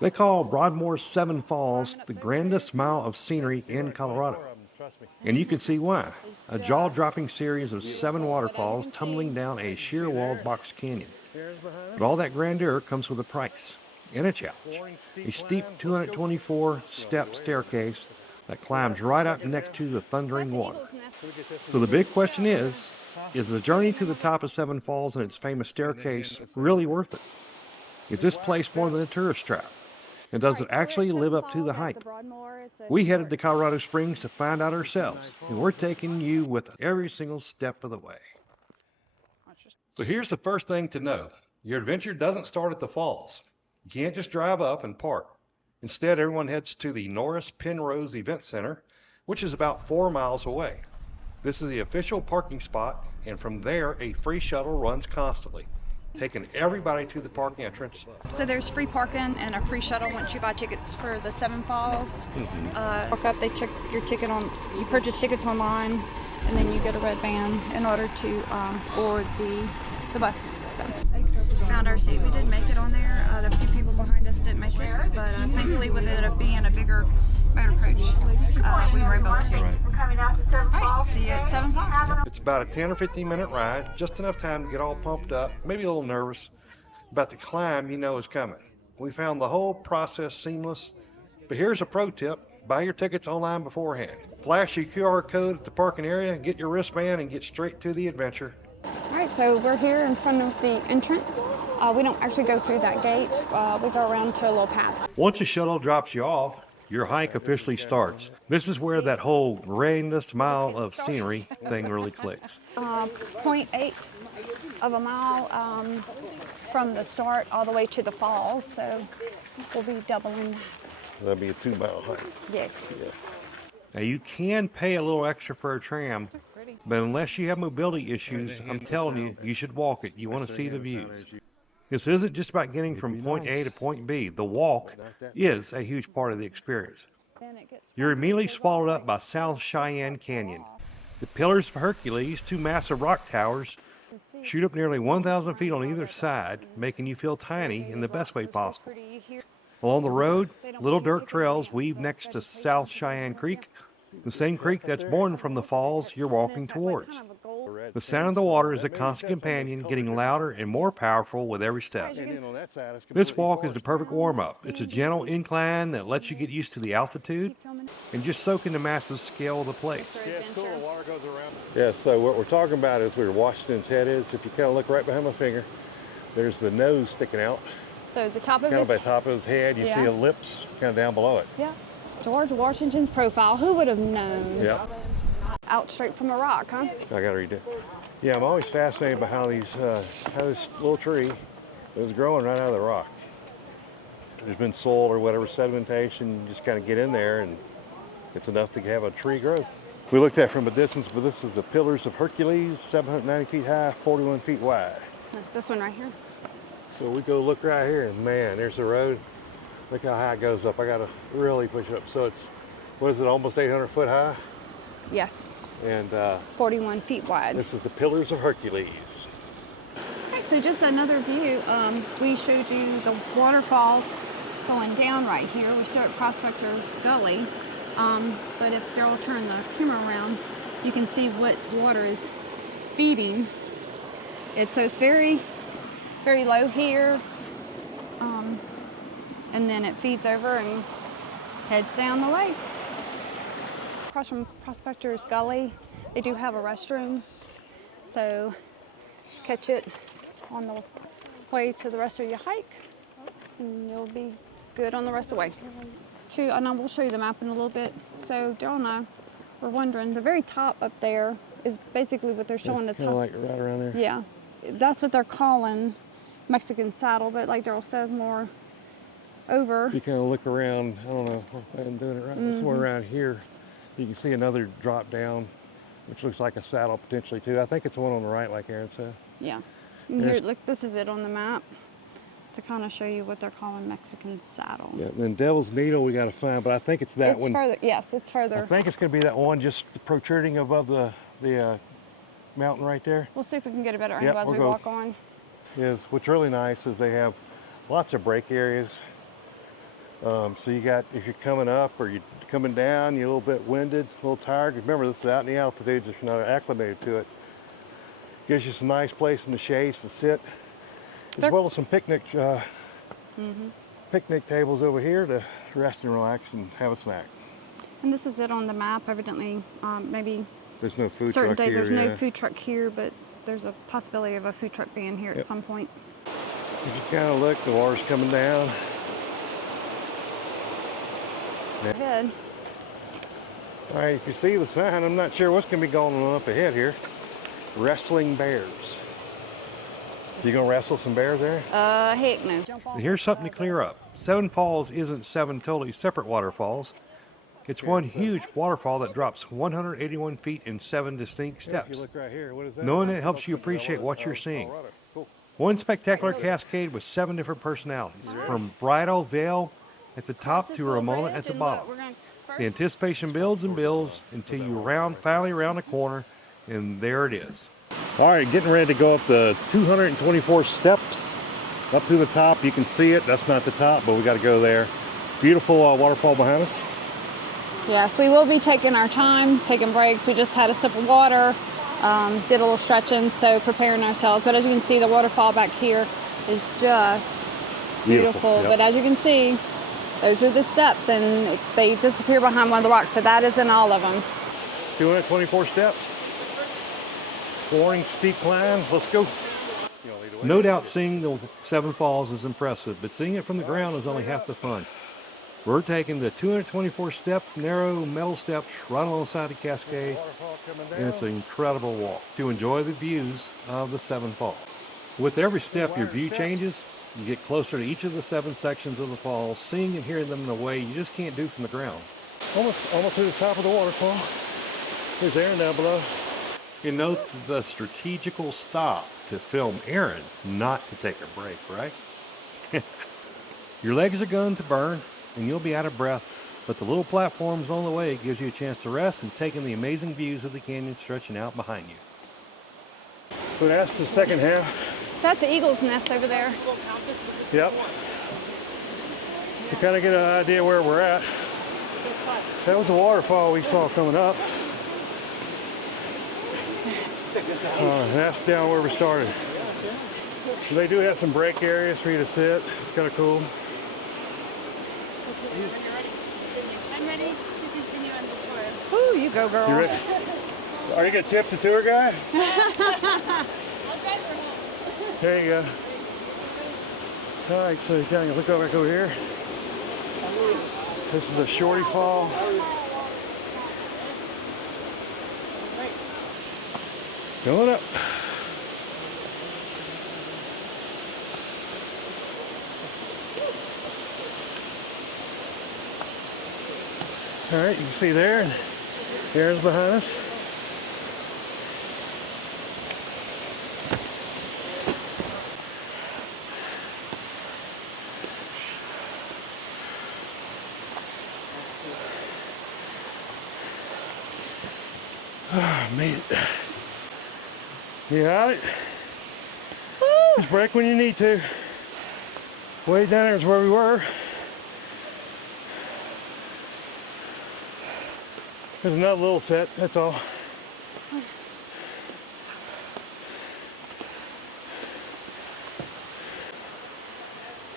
They call Broadmoor Seven Falls the grandest mile of scenery in Colorado. And you can see why. A jaw-dropping series of 7 waterfalls tumbling down a sheer-walled box canyon. But all that grandeur comes with a price and a challenge. A steep 224-step staircase that climbs right up next to the thundering water. So the big question is the journey to the top of Seven Falls and its famous staircase really worth it? Is this place more than a tourist trap? And does it actually live up to the hype? We headed to Colorado Springs to find out ourselves, and we're taking you with every single step of the way. So here's the first thing to know. Your adventure doesn't start at the falls. You can't just drive up and park. Instead, everyone heads to the Norris Penrose Event Center, which is about 4 miles away. This is the official parking spot, and from there, a free shuttle runs constantly, taking everybody to the park entrance. So there's free parking and a free shuttle once you buy tickets for the Seven Falls. Walk up, they check your ticket on, you purchase tickets online, and then you get a red band in order to board the bus. So found our seat. We did make it on there. The few people behind us didn't make it, but thankfully with it being a bigger motor coach, we were able to. Alright, see you at Seven Falls. It's about a 10 or 15 minute ride, just enough time to get all pumped up, maybe a little nervous, but the climb you know is coming. We found the whole process seamless, but here's a pro tip. Buy your tickets online beforehand. Flash your QR code at the parking area, get your wristband, and get straight to the adventure. Alright, so we're here in front of the entrance. We don't actually go through that gate. We go around to a little path. Once a shuttle drops you off, your hike officially starts. This is where that whole grandest mile of scenery thing really clicks. 0.8 of a mile from the start all the way to the falls, so we'll be doubling that. That'll be a 2-mile hike. Yes. Yeah. Now you can pay a little extra for a tram, but unless you have mobility issues, I'm telling you, you should walk it. You want to see the views. This isn't just about getting from point A to point B. The walk is a huge part of the experience. You're immediately swallowed up by South Cheyenne Canyon. The Pillars of Hercules, 2 massive rock towers, shoot up nearly 1,000 feet on either side, making you feel tiny in the best way possible. Along the road, little dirt trails weave next to South Cheyenne Creek, the same creek that's born from the falls you're walking towards. The sound of the water is a constant companion, getting louder and more powerful with every step. This walk is the perfect warm-up. It's a gentle incline that lets you get used to the altitude and just soak in the massive scale of the place. Yeah, it's cool. The water goes around. Yeah, so what we're talking about is where Washington's head is. If you kind of look right behind my finger, there's the nose sticking out. So the top of Kind of by the top of his head, you see a lips kind of down below it. Yeah. George Washington's profile. Who would have known? Yeah. Out straight from a rock, huh? I gotta read it. Yeah, I'm always fascinated by how these, how this little tree is growing right out of the rock. There's been soil or whatever sedimentation, you just kind of get in there and it's enough to have a tree grow. We looked at it from a distance, but this is the Pillars of Hercules, 790 feet high, 41 feet wide. That's this one right here. So we go look right here, and man, there's the road. Look how high it goes up. I gotta really push it up. So it's, what is it, almost 800 foot high? Yes. And 41 feet wide. this is the Pillars of Hercules. Right, so just another view. We showed you the waterfall going down right here. We start at Prospector's Gully. But if Daryl will turn the camera around, you can see what water is feeding it. So it's very, very low here. And then it feeds over and heads down the lake. Across from Prospector's Gully, they do have a restroom. So catch it on the way to the rest of your hike and you'll be good on the rest of the way. And I will show you the map in a little bit. So Daryl and I were wondering, the very top up there is basically what they're showing. It's kind of like right around there. Yeah, that's what they're calling Mexican Saddle, but like Daryl says, more over. If you kind of look around, I don't know if I'm doing it right, but somewhere around here, you can see another drop down, which looks like a saddle potentially too. I think it's the one on the right, like Aaron said. Yeah, and here, look, this is it on the map to kind of show you what they're calling Mexican Saddle. Yeah, and then Devil's Needle we got to find, but I think it's that one. It's further, yes, it's further. I think it's going to be that one just protruding above the mountain right there. We'll see if we can get a better angle as we walk on. What's really nice is they have lots of break areas. So you got, if you're coming up or you're coming down, you're a little bit winded, a little tired. Remember, this is out in the altitudes if you're not acclimated to it. Gives you some nice place in the shades to sit, as well as some picnic tables over here to rest and relax and have a snack. And this is it on the map. Evidently, maybe There's no food certain truck days here, there's no yeah. food truck here, but there's a possibility of a food truck being here at some point. If you kind of look, the water's coming down. Ahead. All right, if you see the sign, I'm not sure what's going to be going on up ahead here. Wrestling bears. You gonna wrestle some bears there? Heck no. And here's something to clear up. Seven Falls isn't 7 totally separate waterfalls. It's one huge waterfall that drops 181 feet in 7 distinct If you steps. look right here, what is that? Knowing it helps you appreciate what you're seeing. Cool. One spectacular cascade with 7 different personalities, from Bridal Veil at the top to Ramona at the bottom. The anticipation builds and builds until you finally round a corner, and there it is. All right, getting ready to go up the 224 steps up to the top. You can see it. That's not the top, but we got to go there. Beautiful waterfall behind us. Yes, we will be taking our time, taking breaks. We just had a sip of water, did a little stretching, so preparing ourselves. But as you can see, the waterfall back here is just beautiful. Yep. But as you can see, those are the steps, and they disappear behind one of the rocks, so that isn't all of them. 224 steps. Boring steep climb. Let's go. No doubt seeing the 7 Falls is impressive, but seeing it from the ground is only half the fun. We're taking the 224 step narrow metal steps right alongside the cascade, and it's an incredible walk to enjoy the views of the 7 Falls. With every step, your view changes. You get closer to each of the 7 sections of the falls, seeing and hearing them in a way you just can't do from the ground. Almost to the top of the waterfall. There's Aaron down below. You note the strategical stop to film Aaron, not to take a break, right? Your legs are going to burn, and you'll be out of breath, but the little platforms on the way gives you a chance to rest and take in the amazing views of the canyon stretching out behind you. So that's the second half. That's the eagle's nest over there. Yep. To kind of get an idea where we're at. That was a waterfall we saw coming up. That's down where we started. They do have some break areas for you to sit. It's kind of cool. I'm ready to continue on the tour. Ooh, you go, girl. You ready? Are you gonna tip the tour guide? There you go. All right, so you can look back over here. This is a shorty fall. Going up. All right, you can see there, and Aaron's behind us. Oh, made it. You got it? Woo! Just break when you need to. Way down there is where we were. There's another little set, that's all.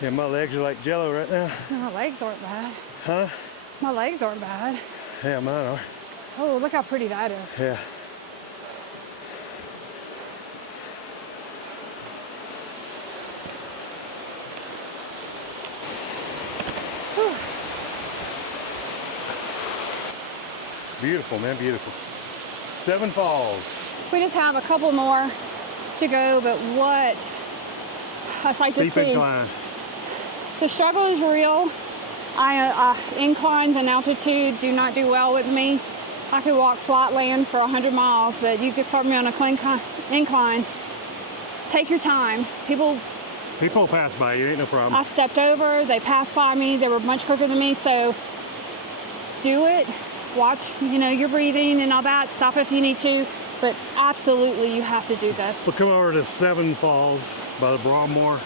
Yeah, my legs are like jello right now. My legs aren't bad. Huh? My legs aren't bad. Yeah, mine are. Oh, look how pretty that is. Yeah. Whew. Beautiful, man, beautiful. 7 Falls. We just have a couple more to go, but what I'd like to Steep see. incline. The struggle is real. Inclines and altitude do not do well with me. I could walk flat land for 100 miles, but you could start me on a incline. Take your time. People pass by you, ain't no problem. I stepped over, they passed by me, they were much quicker than me, so do it. Watch, your breathing and all that. Stop if you need to, but absolutely you have to do this. We'll come over to 7 Falls by the Broadmoor.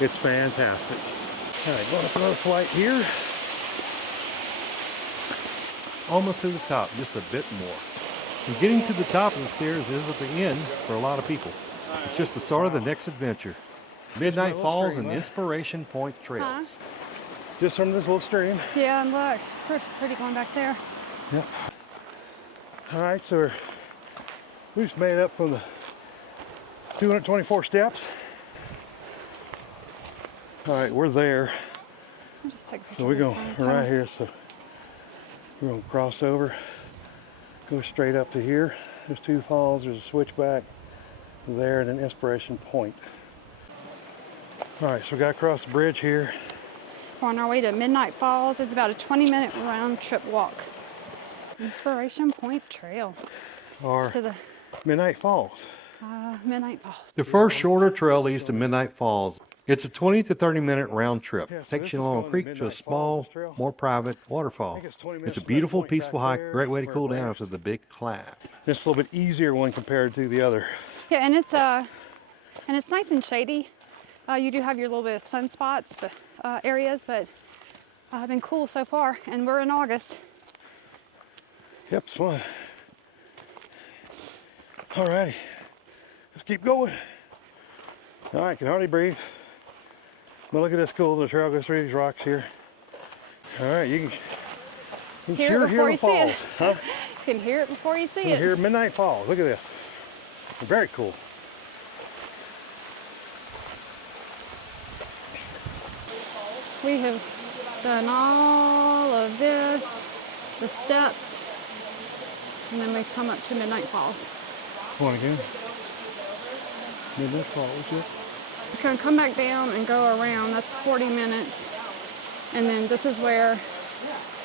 It's fantastic. All right, going up another flight here. almost to the top, just a bit more. And getting to the top of the stairs isn't the end for a lot of people. It's just the start of the next adventure. Midnight Falls and Inspiration Point Trails. Huh? Just from this little stream. Yeah, and look, pretty going back there. Yep. All right, so we just made it up from the 224 steps. All right, we're there. I'll just take a picture So we're of this going sign, right here. So we're going to cross over, go straight up to here. There's two falls. There's a switchback there and an Inspiration Point. All right, so we got to cross the bridge here. We're on our way to Midnight Falls. It's about a 20-minute round trip walk. Inspiration Point Trail Or to the Midnight Falls. Midnight Falls. The first shorter trail leads to Midnight Falls. It's a 20 to 30 minute round trip. Yeah, so Takes this you is along a going to creek to a Midnight small, Falls, this trail. more private I waterfall. think it's 20 minutes It's a from that beautiful, point peaceful back hike. there Great way to where cool it down last. after the big climb. It's a little bit easier one compared to the other. Yeah, and it's nice and shady. You do have your little bit of sunspots, but areas, but been cool so far, and we're in August. Yep, it's fun. Alrighty, let's keep going. All right, can hardly breathe. But look at this cool little trail goes through these rocks here. All right, you can Hear it sure before hear you the see it. falls. Huh? You can hear it before you see You can it. hear Midnight Falls. Look at this. Very cool. We have done all of this, the steps, and then we've come up to Midnight Falls. One again. Midnight Falls, yeah. We're going to come back down and go around. That's 40 minutes. And then this is where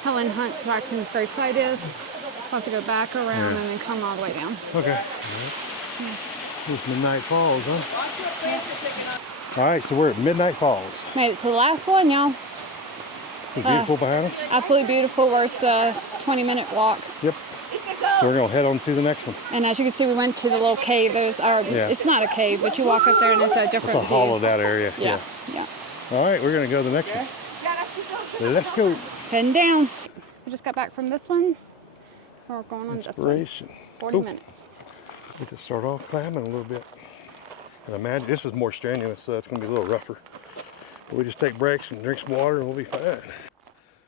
Helen Hunt Jackson's gravesite is. We'll have to go back around and then come all the way down. Okay. This Midnight Falls, huh? All right, so we're at Midnight Falls. Made it to the last one, y'all. It's beautiful behind us. Absolutely beautiful, worth the 20-minute walk. Yep. So we're gonna head on to the next one. And as you can see, we went to the little cave. Those are, Yeah. It's not a cave, but you walk up there and it's a different It's a hollowed view. out area. Yeah, yeah. All right, we're gonna go to the next one. Let's go. Heading down. We just got back from this one. We're going on this one. Inspiration. 40 Cool. minutes. Get to start off climbing a little bit. And I imagine this is more strenuous, so it's gonna be a little rougher. But we just take breaks and drink some water and we'll be fine.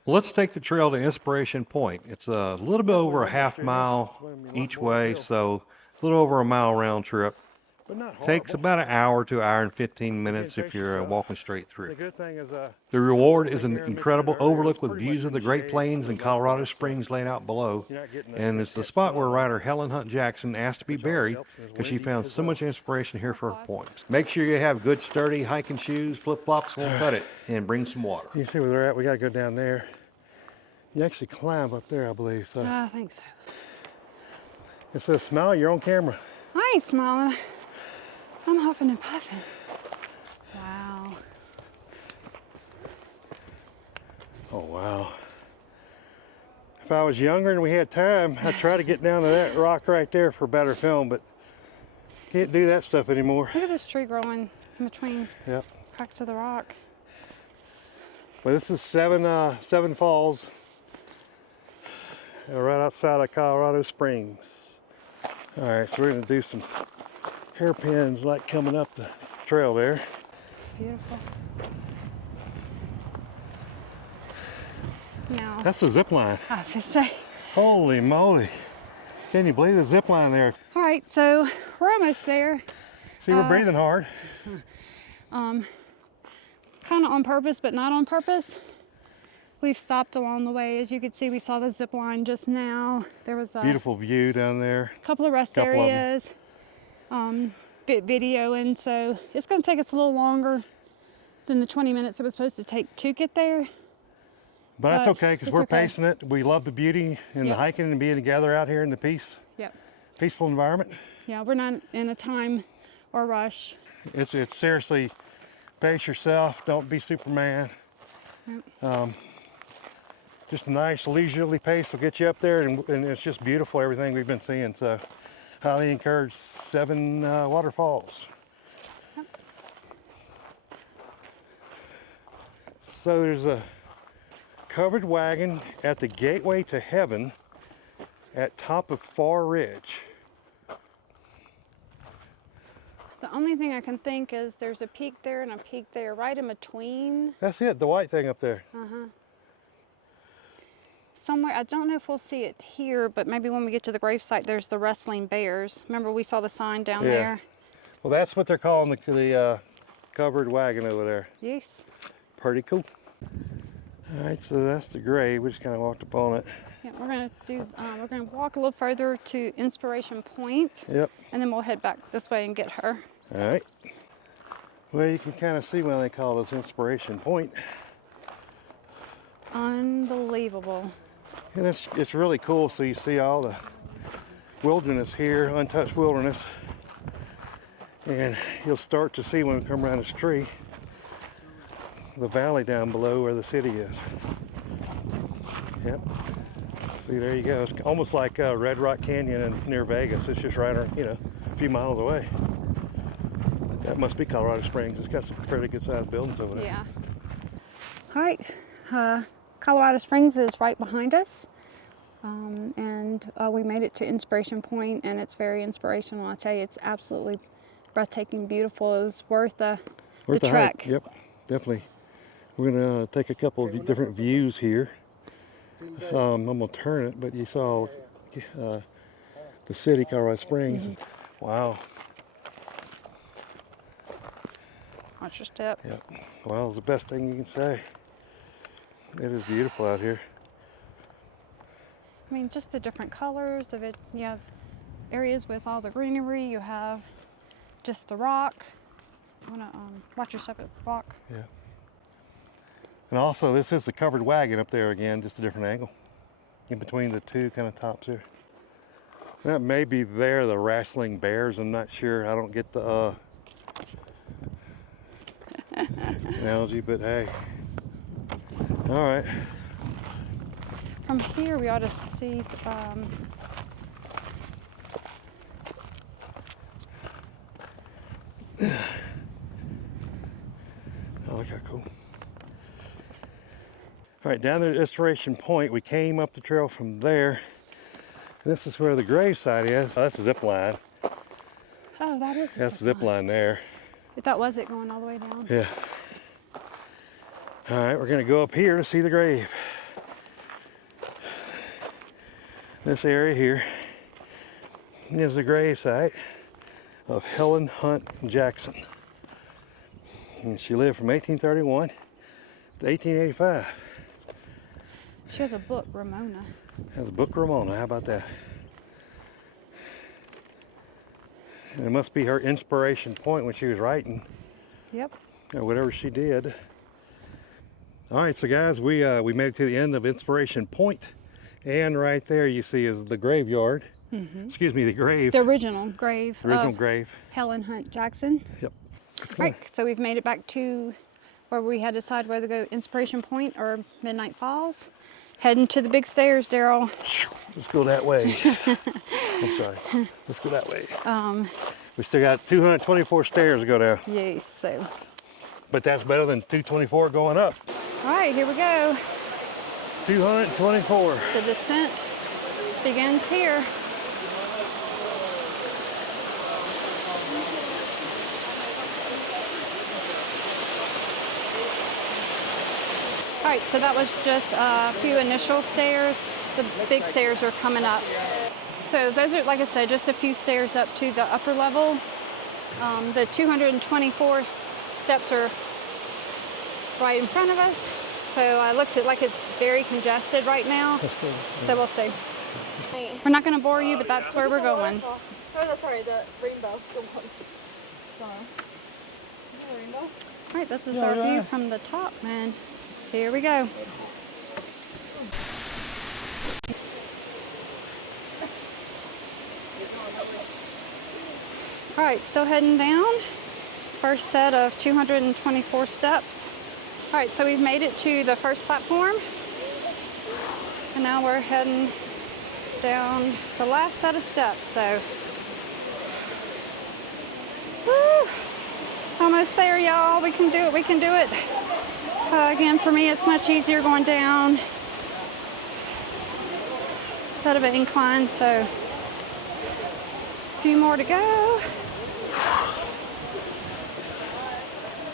Well, let's take the trail to Inspiration Point. It's a little bit over a half mile each way, so a little over a mile round trip. But not Takes horrible. about an hour to an hour and 15 minutes pace if you're yourself. walking straight The through. good thing is The reward is an here in incredible Michigan area, overlook it's with pretty views much of the in Great shade. Plains and There's no Colorado frost, so Springs laid out below. you're not getting And it's the spot where writer Helen Hunt Jackson asked to be buried because she found so much inspiration here for her poems. Make sure you have good sturdy hiking shoes, flip-flops won't cut it, and bring some water. You see where they're at? We gotta go down there. You actually climb up there, I believe. So I think so. it says smile, you're on camera. I ain't smiling. I'm huffing and puffing. Wow. Oh wow. If I was younger and we had time, I'd try to get down to that rock right there for a better film, but can't do that stuff anymore. Look at this tree growing in between Yep. cracks of the rock. Well, this is Seven Falls, right outside of Colorado Springs. All right, so we're gonna do some hairpins like coming up the trail there. Beautiful. Now, That's the zip line. I have to say. Holy moly. Can you believe the zip line there? All right, so we're almost there. See, we're breathing hard. Kind of on purpose, but not on purpose. We've stopped along the way. As you can see, we saw the zip line just now. There was a Beautiful view down there. couple of rest Couple of 'em. areas, bit videoing, so it's going to take us a little longer than the 20 minutes it was supposed to take to get there. But that's But okay because it's we're okay. pacing it. We love the beauty and the Yep. hiking and being together out here in the Yep. peaceful environment. Yeah, we're not in a time or rush. It's seriously, pace yourself. Don't be Superman. Yep. Just a nice leisurely pace will get you up there, and it's just beautiful everything we've been seeing. So, highly encourage Seven Waterfalls. Yep. So there's a covered wagon at the gateway to heaven at top of Far Ridge. The only thing I can think is there's a peak there and a peak there, right in between. That's it, the white thing up there. Somewhere, I don't know if we'll see it here, but maybe when we get to the gravesite, there's the wrestling bears. Remember we saw the sign down there? Well, that's what they're calling the covered wagon over there. Yes. Pretty cool. All right, so that's the grave. We just kind of walked up on it. Yeah, we're gonna walk a little further to Inspiration Point. Yep. And then we'll head back this way and get her. All right. Well, you can kind of see why they call this Inspiration Point. Unbelievable. And it's really cool. So you see all the wilderness here, untouched wilderness. And you'll start to see when we come around this tree, the valley down below where the city is. Yep. See, there you go. It's almost like Red Rock Canyon near Vegas. It's just right, a few miles away. That must be Colorado Springs. It's got some pretty good sized buildings over there. Yeah. All right. Colorado Springs is right behind us. And we made it to Inspiration Point, and it's very inspirational. I tell you, it's absolutely breathtaking, beautiful. It was worth the trek. Hike. Yep, definitely. We're gonna take a couple of different views here. I'm gonna turn it, but you saw the city, Colorado Springs. Wow. Watch your step. Yep. Wow, it's the best thing you can say. It is beautiful out here. I mean, just the different colors of it. You have areas with all the greenery. You have just the rock. You wanna watch your step at the rock. Yeah. And also, this is the covered wagon up there again, just a different angle in between the two kind of tops here. That may be there, the wrestling bears. I'm not sure. I don't get the analogy, but hey. All right. From here, we ought to see. Oh, look how cool. All right, down there at Inspiration Point, we came up the trail from there. This is where the gravesite is. Oh, that's a zip line. Oh, that is. That's a zip line there. That was it going all the way down. Yeah. All right, we're gonna go up here to see the grave. This area here is the gravesite of Helen Hunt Jackson. And she lived from 1831 to 1885. She has a book, Ramona. Has a book, Ramona. How about that? And it must be her inspiration point when she was writing. Yep. Or whatever she did. All right, so guys, we made it to the end of Inspiration Point, and right there you see is the graveyard. Excuse me, the grave. The original grave. The original grave. Helen Hunt Jackson. Yep. Right, so we've made it back to where we had to decide whether to go Inspiration Point or Midnight Falls. Heading to the big stairs, Daryl. Let's go that way. I'm sorry. Let's go that way. We still got 224 stairs to go down. Yes, so. But that's better than 224 going up. All right, here we go. 224. The descent begins here. All right, so that was just a few initial stairs. The big stairs are coming up. So those are, like I said, just a few stairs up to the upper level. The 224 steps are right in front of us. So it looks like it's very congested right now. That's good. So we'll see. We're not going to bore you, but that's where we're going. Oh, no, sorry, the rainbow. Rainbow? All right, this is our view from the top, man. Here we go. All right, still heading down. First set of 224 steps. All right, so we've made it to the first platform. And now we're heading down the last set of steps, so. Woo! Almost there, y'all. We can do it, we can do it. Again, for me, it's much easier going down. So set of an incline, so a few more to go.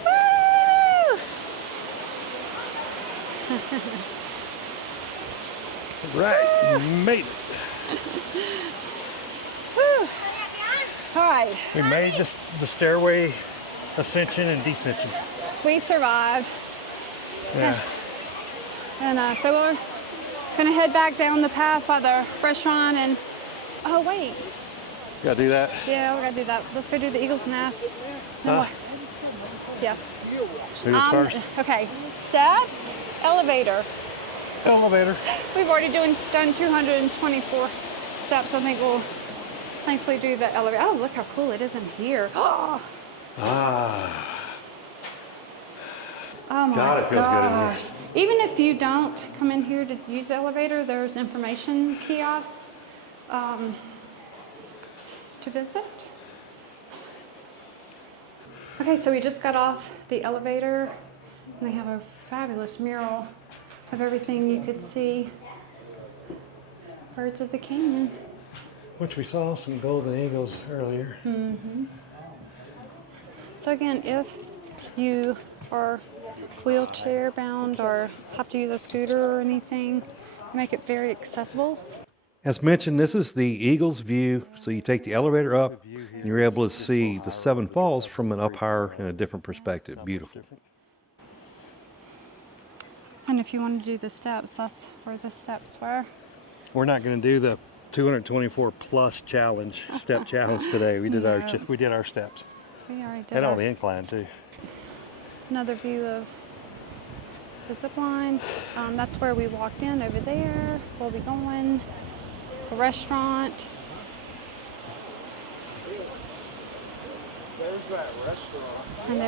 Woo! Right, we made it. Woo. All right, We made the stairway ascension and descension. we survived. Yeah. And so we're gonna head back down the path by the restaurant and, oh wait, Gotta do that. yeah, we gotta do that. Let's go do the Eagle's Nest. No, Huh? yes. Do this first. Okay, steps, elevator. Elevator. We've already done 224 steps. I think we'll thankfully do the elevator. Oh, look how cool it is in here. Oh, Ah. oh my God, it feels good in here. gosh. Even if you don't come in here to use the elevator, there's information kiosks to visit. Okay, so we just got off the elevator and they have a fabulous mural of everything you could see. Birds of the canyon. Which we saw some golden eagles earlier. So again, if you are wheelchair bound or have to use a scooter or anything, make it very accessible. As mentioned, this is the Eagle's View, so you take the elevator up and you're able to see the Seven Falls from an up higher and a different perspective. Beautiful. And if you want to do the steps, that's where the steps were. We're not going to do the 224 plus challenge, step challenge today. We did No. we did our steps. We already did And on our- the incline too. another view of the zip line. That's where we walked in over there. We'll be going. The restaurant. There's that restaurant. And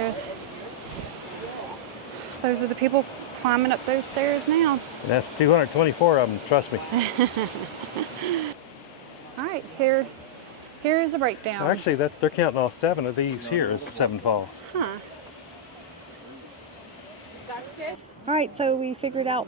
those are the people climbing up those stairs now. And that's 224 of them, trust me. All right, here's the breakdown. Well, actually, they're counting off 7 of these here as Seven Falls. Huh. All right, so we figured out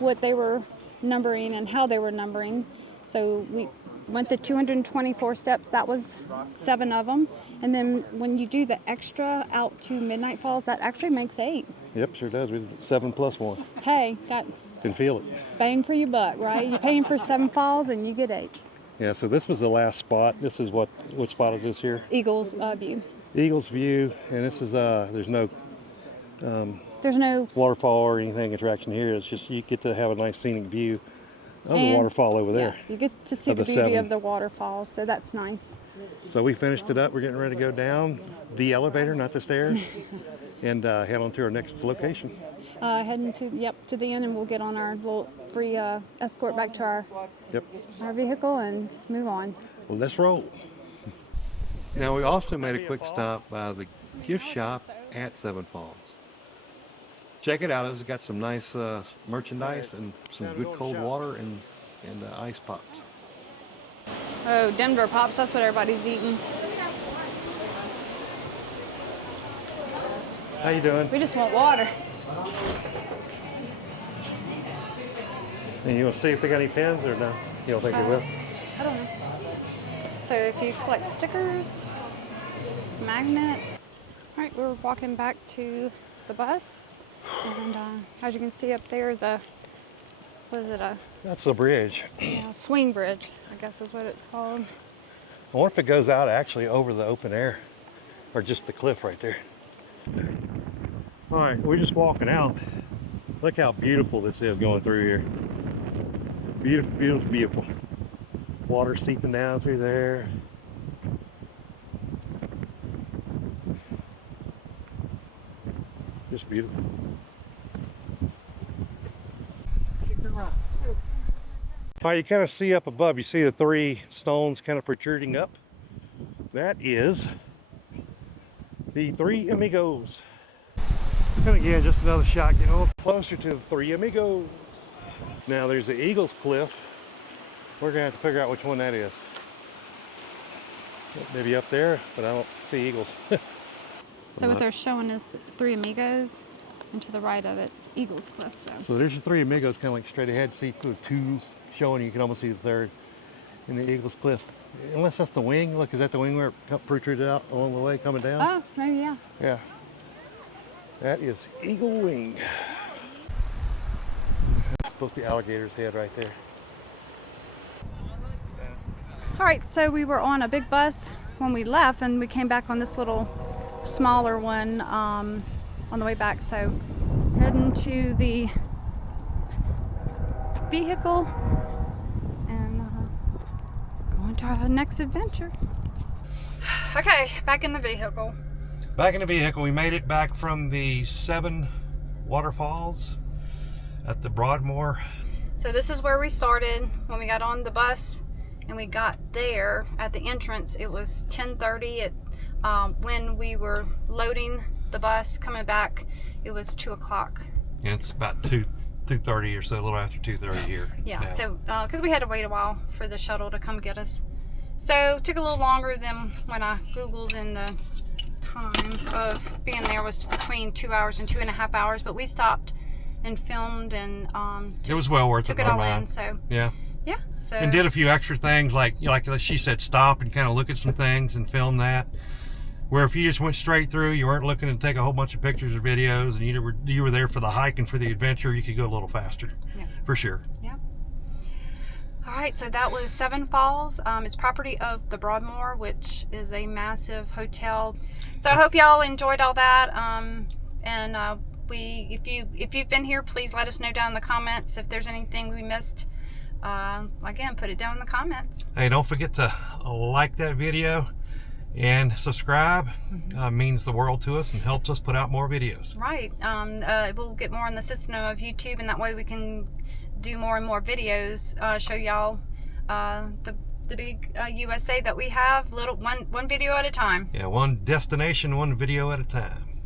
what they were numbering and how they were numbering. So we went to 224 steps. That was 7 of them. And then when you do the extra out to Midnight Falls, that actually makes 8. Yep, sure does. We did 7 plus 1. Hey, that Can feel it. bang for your buck, right? You're paying for 7 falls and you get 8. Yeah, so this was the last spot. This is what spot is this here? Eagles view. Eagles View, and this is there's no There's no waterfall or anything attraction here. It's just you get to have a nice scenic view of the And- waterfall over there. Yes, you get to see Of the the beauty 7. of the waterfalls, so that's nice. So we finished it up. We're getting ready to go down the elevator, not the stairs, and head on to our next location. Heading to the end, and we'll get on our little free escort back to Yep. our vehicle and move on. Well, let's roll. Now we also made a quick stop by the gift shop at Seven Falls. Check it out. It's got some nice merchandise and some good cold water and ice pops. Oh, Denver Pops, that's what everybody's eating. How you doing? We just want water. And you want to see if they got any pins or no? You don't think they will? I don't know. So if you collect stickers, magnets. All right, we're walking back to the bus. And as you can see up there, what is it, That's the bridge. swing bridge, I guess is what it's called. I wonder if it goes out actually over the open air or just the cliff right there. All right, we're just walking out. Look how beautiful this is going through here. Beautiful, beautiful, beautiful. Water seeping down through there. Just beautiful. All right, you kind of see up above, you see the 3 stones kind of protruding up. That is the 3 Amigos. And again, just another shot, getting a little closer to the 3 Amigos. Now there's the Eagles Cliff. We're gonna have to figure out which one that is. Maybe up there, but I don't see eagles. So what they're showing is 3 Amigos, and to the right of it's Eagles Cliff. So So there's your 3 Amigos, kind of like straight ahead. See the 2 showing you can almost see the third in the Eagles Cliff. Unless that's the wing. Look, is that the wing where it protruded out along the way coming down? Oh, maybe, yeah. Yeah. That is Eagle Wing. That's supposed to be alligator's head right there. All right, so we were on a big bus when we left, and we came back on this little smaller one on the way back. So heading to the vehicle and going to our next adventure. Okay, back in the vehicle. Back in the vehicle, we made it back from the 7 waterfalls at the Broadmoor. So this is where we started when we got on the bus, and we got there at the entrance. It was 10:30. When we were loading the bus coming back, it was 2 o'clock. And it's about 2:30 or so, a little after 2:30 here. Yeah, now. so because we had to wait a while for the shuttle to come get us. So it took a little longer than when I Googled, and the time of being there was between 2 hours and 2.5 hours, but we stopped and filmed and it was well worth it. took it all in. So yeah. Yeah, so And did a few extra things like she said, stop and kind of look at some things and film that. Where if you just went straight through, you weren't looking to take a whole bunch of pictures or videos, and you were there for the hike and for the adventure, you could go a little faster. Yeah. For sure. Yeah. All right, so that was Seven Falls. It's property of the Broadmoor, which is a massive hotel. So I hope y'all enjoyed all that. If you've been here, please let us know down in the comments if there's anything we missed. Again, put it down in the comments. Hey, don't forget to like that video and subscribe. Means the world to us and helps us put out more videos. Right. We'll get more in the system of YouTube, and that way we can do more and more videos, show y'all the big USA that we have, one video at a time. Yeah, one destination, one video at a time.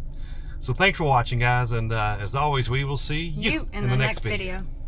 So thanks for watching, guys, and as always, we will see you in the next video.